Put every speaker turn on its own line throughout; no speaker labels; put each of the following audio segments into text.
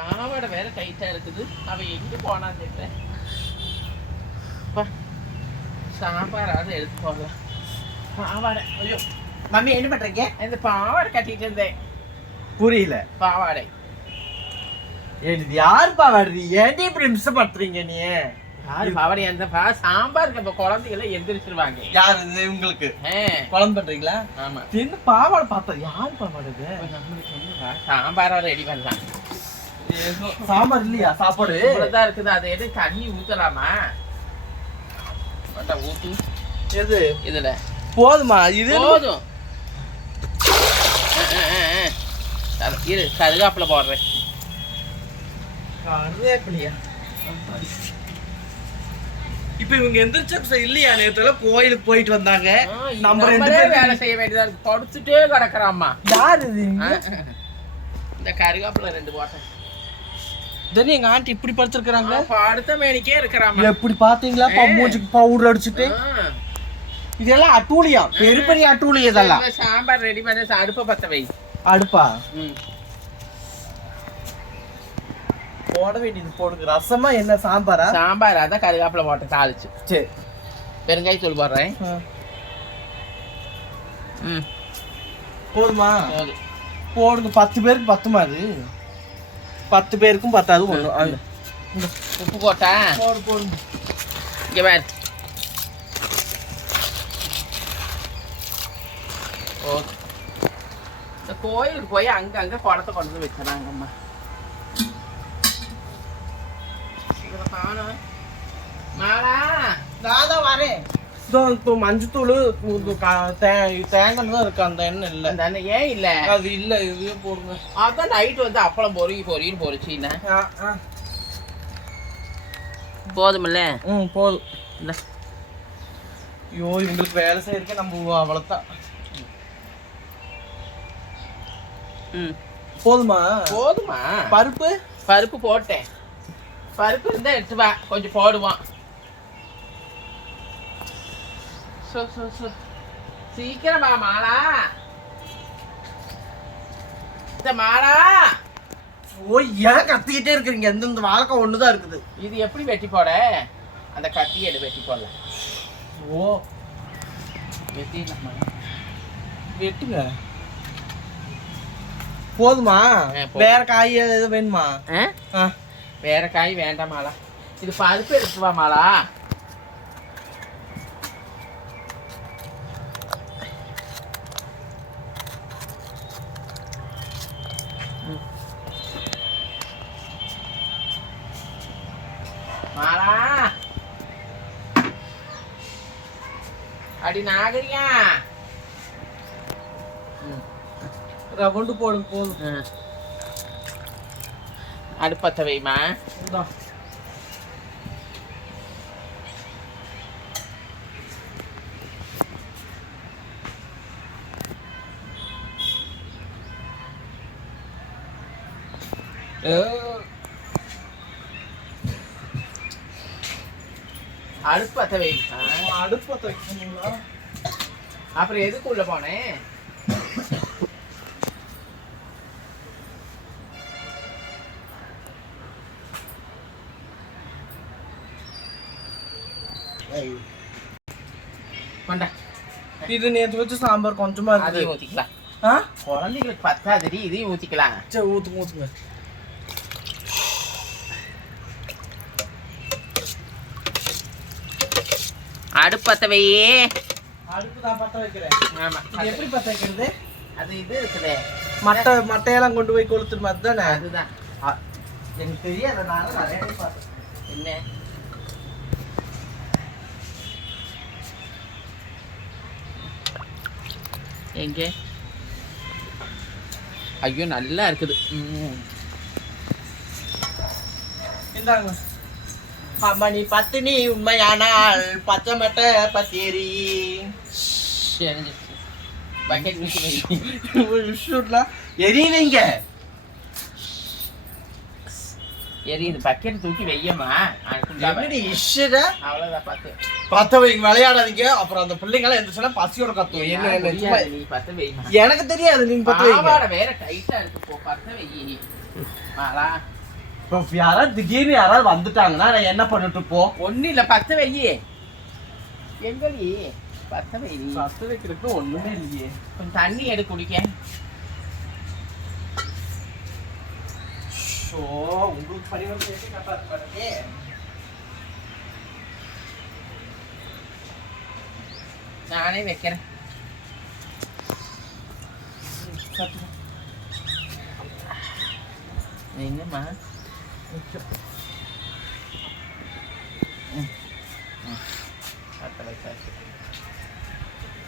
பாவாடை வேற டைட்டா இருக்குது. அவ எங்க போனான்னு தெரியல. சாம்பாராவது எடுத்து போடலாம் பாவாடை. ஐயோ.
மம்மி என்ன பண்றீங்க?
இந்த பாவாடை கட்டிட்டு இருந்தேன்.
புரியல.
பாவாடை.
இது யாருப்பா வருது ஏன்டி இப்படி மிஸ்ப்படுத்துறீங்க நீ?
யாரு பாவாடை? அந்த பா சாம்பாருக்கு இப்ப குழந்தைகளை எந்திரிச்சிருவாங்க.
யார் இது உங்களுக்கு? குழம்பு பண்றீங்களா?
ஆமா.
என்ன பாவாடை பார்த்தா? யார் பாவாடை இது?
நம்மளுக்கு சாம்பாரா ரெடி பண்ணலாம்.
சாம்பார் இல்லையா? சாப்பாடு?
இவ்வளவுதான் இருக்குது. அதை எது தண்ணி ஊத்தலாமா? ஊத்து.
எது?
இதுல.
போதுமா? இது
போதும். இரு கருகாப்புல போடுறேன்.
கருவேப்பிலையா? இப்ப இவங்க எந்திரிச்ச இல்லையா? நேத்துல கோயிலுக்கு போயிட்டு வந்தாங்க. நம்ம ரெண்டு பேரும்
வேலை செய்ய வேண்டியதா இருக்கு. படுத்துட்டே கிடக்குறாம்மா.
யார் இது
இந்த கருகாப்புல ரெண்டு போட்டேன்.
தெரியல எங்க ஆண்டி இப்படி படுத்திருக்காங்க
படுத்த மேனிக்கே இருக்கிறாம்மா
எப்படி பாத்தீங்களா. மூஞ்சுக்கு பவுடர் அடிச்சுட்டு. இதெல்லாம் அட்டூழியா பெரிய பெரிய அட்டூழி இதெல்லாம்.
சாம்பார் ரெடி பண்ண அடுப்பை பத்த வை.
அடுப்பா. போட வேண்டியது போடுங்க. ரசமா என்ன சாம்பாரா?
சாம்பார் அதான் கருகாப்புல போட்டேன் தாளிச்சு.
சரி.
பெருங்காய் தூள் போடுறேன்.
போதும்? போடுங்க. பத்து பேருக்கு பத்துமா அது? பத்து பேருக்கும் பத்தாது. இந்த
உப்பு போட்டேன். இங்க பாரு. ஓகே இந்த கோயிலுக்கு போய் அங்க அங்க குடத்தை கொண்டு வந்து வச்சுறாங்கம்மா இதுல காணோம். மாலா.
நான் தான் வரேன். இதோ இப்போ மஞ்சத்தூள் தேங்காய் தான் இருக்கு. அந்த எண்ணெய் இல்ல.
அந்த அண்ணன் ஏன் இல்ல?
அது இல்ல இதுவே போடுங்க.
அதான் நைட் வந்து அப்பளம் பொறுக்கி பொறின்னு பொறிச்சின்னா. போதுமில்ல?
ம் போதும்.
இந்த
ஐயோ இவங்களுக்கு வேலை செய்யறதுக்கு நம்ம அவ்வளோதான்
ம்.
போதுமா?
போதுமா?
பருப்பு?
பருப்பு போட்டேன். பருப்பு இருந்தா எடுத்து வா கொஞ்சம் போடுவான் சோ சோ சோ சீக்கிரம் வா மாலா இந்த மாலா
ஓ ஏன் கத்திக்கிட்டே இருக்கிறீங்க எந்தெந்த வாழ்க்கை ஒன்று தான் இருக்குது
இது எப்படி வெட்டி போட அந்த கத்தி எடு வெட்டி போடலாம்
ஓ
வெட்டிடலாமா
வெட்டுங்க போதுமா. வேற காய் வேணுமா
வேற காய் வேண்டாம் மாலா இது பருப்பு எடுத்து வா மாலா மாலா. அடி நாகரியா
ரவுண்டு போடுங்க போதும்.
அடுப்பத்த வைமா. அடுப்பத்த வைமா
அடுப்பத்தை வைக்கணுங்களா?
அப்புறம் எதுக்கு உள்ள போனேன்
இது நேற்று வச்சு சாம்பார் கொஞ்சமா
அதையும்
இருக்குது
ஊத்திக்கலாம்.
ஆ?
குழந்தைங்களுக்கு பத்தாதடி இதையும் ஊத்திக்கலாம்.
சரி ஊத்துங்க ஊத்துங்க.
அடுப்பத்த வையே.
அடுப்பு தான் பத்த வைக்கிறேன்.
ஆமா
எப்படி வைக்கிறது?
அது இது இருக்குதே.
மட்டை மட்டையெல்லாம் கொண்டு போய் கொளுத்துட்டு மாதிரி தானே
அதுதான்
எனக்கு தெரியாது நான்
என்ன? எங்க? ஐயோ நல்லா இருக்குது.
இந்தாங்க. அம்மா நீ பத்தினி உண்மையானால் பச்சை மட்டை பத்தேரி எரியுவீங்க.
எரியுது பக்கெட் தூக்கி
இஷ்ட
அவ்வளோதான் பார்த்து.
பத்த வைங்க விளையாடாதீங்க. அப்புறம் அந்த பிள்ளைங்களாம் எந்திரிச்சுன்னா பசியோட கத்தும் என்ன எனக்கு தெரியாது நீங்க பத்த
வேற டைட்டா இருக்கு பத்த வை. மாலா
இப்போ யாராவது திடீர்னு யாராவது வந்துட்டாங்கன்னா நான் என்ன பண்ணிட்டு போ
ஒன்றும் இல்லை பத்து வெயி. எங்கடி? பத்து வெயி.
சத்து வைக்கிறதுக்கு ஒண்ணுமே இல்லையே.
கொஞ்சம் தண்ணி எடு குடிக்க.
ஸோ உங்களுக்கு பரிவர்த்தனை கரெக்டாக இருப்பாருங்க
நானே வைக்கிறேன். என்னம்மா? பத்த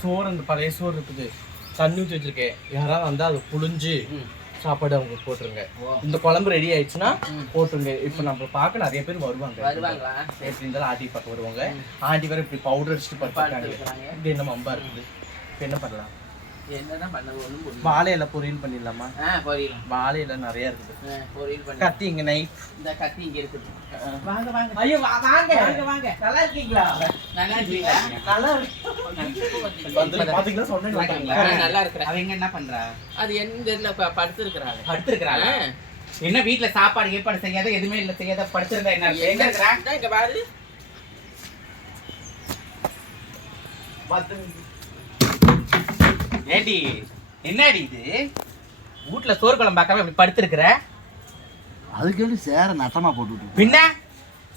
சோறு அந்த பழைய சோறு இருக்குது. தண்ணி ஊற்றி வச்சிருக்கேன். யாராவது வந்தா அதை புழிஞ்சு. சாப்பாடு அவங்க போட்டுருங்க. இந்த குழம்பு ரெடி ஆயிடுச்சுன்னா. போட்டுருங்க. இப்போ நம்ம பார்க்க நிறைய பேர் வருவாங்க. எப்படி இருந்தாலும் ஆண்டி பார்க்க வருவாங்க. ஆண்டி வேற இப்படி பவுடர் அடிச்சுட்டு படுத்துருக்காங்க. இப்படி என்ன மம்பா இருக்குது. இப்போ என்ன பண்ணலாம்?
என்னதான் பண்ண ஒண்ணும் புரியல.
வாழை இலை பொரியல் பண்ணிடலாமா?
ஆ பொரியலாம்.
வாழை இலை நிறைய இருக்குது.
ஆ, பொரியல் பண்ணி
கத்தி இங்க நைட்
இந்த கத்தி இங்க இருக்குது. வாங்க வாங்க.
ஐயோ வாங்க.
வாங்க வாங்க.
நல்லா இருக்கீங்களா?
நல்லா இருக்கீங்களா?
நல்லா. பாத்தீங்களா? சொன்னேன்
ஆ, நல்லா இருக்கிறேன்
அவங்க என்ன பண்றா?
அது எந்த இதுல ப- படுத்திருக்கிறாங்க
படுத்திருக்கிறாளா? என்ன வீட்ல சாப்பாடு ஏற்பாடு செய்யாத எதுவுமே இல்ல செய்யாத படுத்திருந்தா என்ன? எங்க இருக்கிறா?
இந்தா இங்க பாரு.
ஏடி என்னடி இது? வீட்ல சோறு குழம்பு பார்க்காம இப்படி படுத்திருக்கிற?
அதுக்கு எப்படி சேர நட்டமா போட்டுட்டு
பின்ன?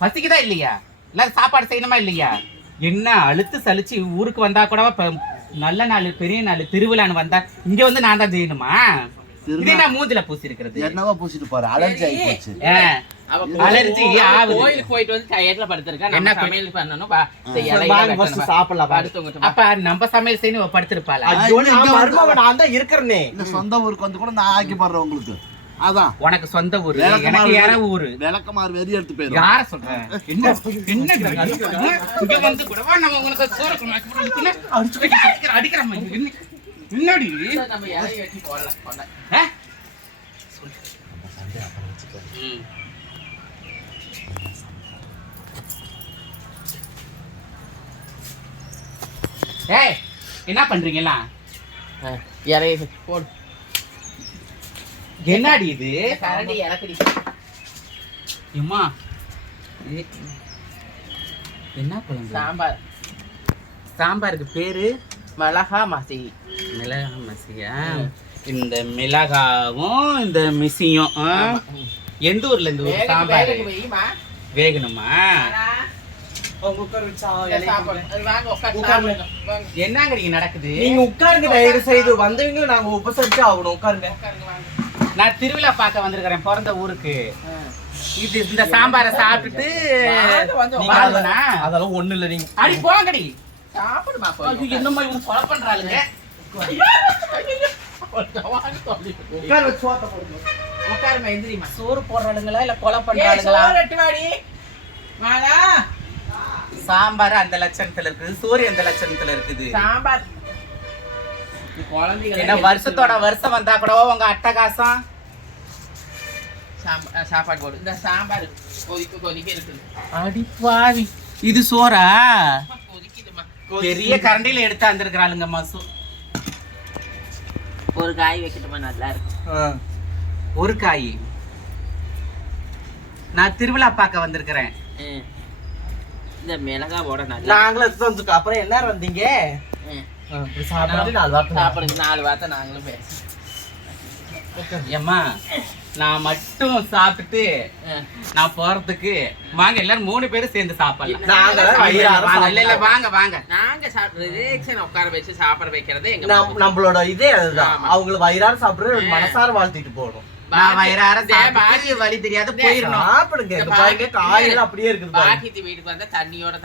பசிக்குதா இல்லையா? இல்ல சாப்பாடு செய்யணுமா இல்லையா? என்ன அழுத்து சலிச்சு ஊருக்கு வந்தா கூட நல்ல நாள் பெரிய நாள் திருவிழான்னு வந்தா இங்க வந்து நான் தான் செய்யணுமா? இது என்ன மூஞ்சில பூசி இருக்கிறது
என்னவா பூசிட்டு போற அலர்ஜி ஆகி போச்சு.
கோயிலுக்கு போயிட்டு வந்து டயர்ட்ல படுத்திருக்கா.
என்ன?
சமையல் பண்ணணும். இந்த.
சாப்பிடலாம்.
அப்ப நம்ம சமையல் செய்யணும் படுத்திருப்பாளா?
நான் தான் இருக்கிறனே.
இல்ல சொந்த ஊருக்கு வந்து கூட நான் ஆக்கி பாடுறேன் உங்களுக்கு. அதான்.
உனக்கு சொந்த ஊரு எனக்கு யார ஊரு.
விளக்கமாறு வெறி எடுத்து போயிடும்
யார சொல்றேன் என்ன என்ன இது? இங்க வந்து கூடவா நம்ம சோறு அடிக்கிற மாதிரி
வெட்டி போடலாம்?
ஏய் என்ன பண்றீங்களா
வெட்டி போடு.
என்னடி இது?
கரண்டி இலக்கடி
அம்மா இது- என்ன குழம்பு?
சாம்பார்.
சாம்பாருக்கு பேரு?
மிளகா மசி.
மிளகா மசியா? இந்த மிளகாவும் இந்த மிசியும்? எந்த ஊர்ல இந்த ஊர்
வேகத்துக்கு
சாம்பார்? வேகணுமா
அவங்க உட்கார வச்சா
என்னங்க இங்க நடக்குது?
நீங்க உட்காருங்க தயவு செய்து. வந்தவங்களும் நாங்க உபசரிச்சு ஆகணும். உட்காருங்க.
உட்காருங்க, வாங்க.
நான் திருவிழா பார்க்க வந்திருக்கிறேன் பிறந்த ஊருக்கு. இது இந்த சாம்பாரை சாப்பிட்டுட்டு
நீங்க. அதெல்லாம் ஒண்ணு இல்ல நீங்க.
அடி போங்கடி.
சாப்பிடுமா,
என்னம்மா இவங்க கொலை பண்றாளுங்க?
உட்காருமா, எந்திரிம்மா.
சோறு போடுறாளுங்களா இல்ல கொலை பண்றாளுங்களா.
மாலா,
சாம்பார் அந்த லட்சணத்துல இருக்குது சோறு அந்த லட்சணத்துல இருக்குது.
சாம்பார்.
என்ன வருஷத்தோட வருஷம் வந்தா கூட உங்க அட்டகாசம்?
சாம்பா- சாப்பாடு போடு. இந்த சாம்பார் கொதிக்க கொதிக்க இருக்குது.
அடி பாவி. இது சோறா? பெரிய கரண்டில எடுத்து வந்திருக்கிறாளுங்க மசு.
ஒரு காய் வைக்கட்டுமா நல்லா இருக்கு
ஒரு காய். நான் திருவிழா பார்க்க வந்திருக்கிறேன்.
ம். இந்த மிளகா போட நல்லா
நாங்களும் வந்துட்டோம் அப்புறம் என்ன வந்தீங்க? சாப்பிட்டு நாலு வார்த்தை
சாப்பிடுங்க நாலு வார்த்தை நாங்களும்
ஏம்மா நான் மட்டும் சாப்பிட்டுட்டு. நான் போறதுக்கு வாங்க எல்லாரும் மூணு பேரும் சேர்ந்து சாப்பிடலாம். இல்ல இல்ல வாங்க வாங்க.
நாங்க சாப்பிடுறது உட்கார வச்சு சாப்பிட வைக்கிறது
நம்மளோட இதே அதுதான்.
ஆமா.
அவங்கள வயிறார சாப்பிடுறது மனசார வாழ்த்திட்டு போகணும்.
வழி தெரியாத போயிடணும்.
அப்படியே இருக்குது பாருங்க.
பாக்கியத்து வீட்டுக்கு வந்தா தண்ணியோட.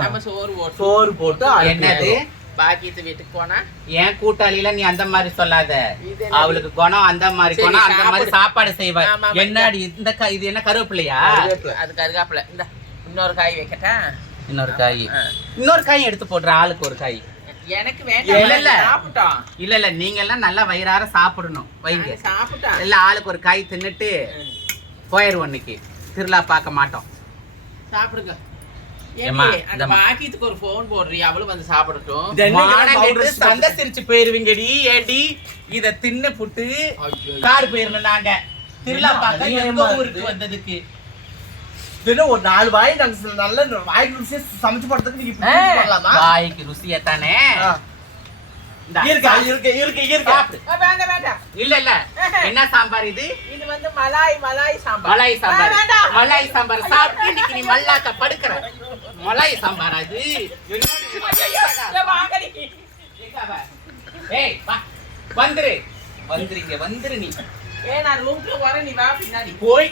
நம்ம சோறு
சோறு போட்டு
என்னது?
பாக்கியத்து வீட்டுக்கு போனா?
என் கூட்டாளியில நீ அந்த மாதிரி சொல்லாத? அவளுக்கு குணம் அந்த மாதிரி குணம் அந்த மாதிரி
சாப்பிடு.
செய்வா. என்னடி இந்த. க- இது என்ன கருவேப்பிலையா?
அது கருகாப்புல. இந்த இன்னொரு காய் வைக்கட்டா?
இன்னொரு காய். இன்னொரு காய் எடுத்து போடுற ஆளுக்கு ஒரு காய்.
எனக்கு வேண்டாம்
இல்ல. இல்ல. இல்ல நீங்க எல்லாம் நல்லா வயிறார சாப்பிடணும். வைங்க.
சாப்பிட்டோம்
இல்ல ஆளுக்கு ஒரு காய் தின்னுட்டு போயிடுவோம் இன்னைக்கு திருவிழா பார்க்க மாட்டோம்.
சாப்பிடுங்க. பாக்கியத்துக்கு ஒரு போன் போடுறீ அவளும் வந்து சாப்பிடட்டும்.
சந்தை சிரிச்சு போயிருவீங்கடி ஏடி இத தின்னு புட்டு. கார் போயிடணும் நாங்க. திருவிழா பார்க்க எங்க? ஊருக்கு வந்ததுக்கு.
தினம் ஒரு நாலு வாய் நாங்க நல்ல வாய்க்கு ருசியா சமைச்சு போடுறதுக்கு நீங்க. பண்ணலாமா
வாய்க்கு ருசியா தானே இல்ல இல்ல என்ன சாம்பார் இது
இது வந்து Malay Malay sambar
Malay sambar. Malay sambar சாப்பிட்டு இன்னைக்கு நீ மல்லாக்க படுக்கிற மலாய் சாம்பார் அது?
ஏய்,
வந்துரு வந்துரு இங்க வந்துரு நீ
ஏய் நான் ரூம்க்கு வரேன் நீ வா பின்னாடி
போய்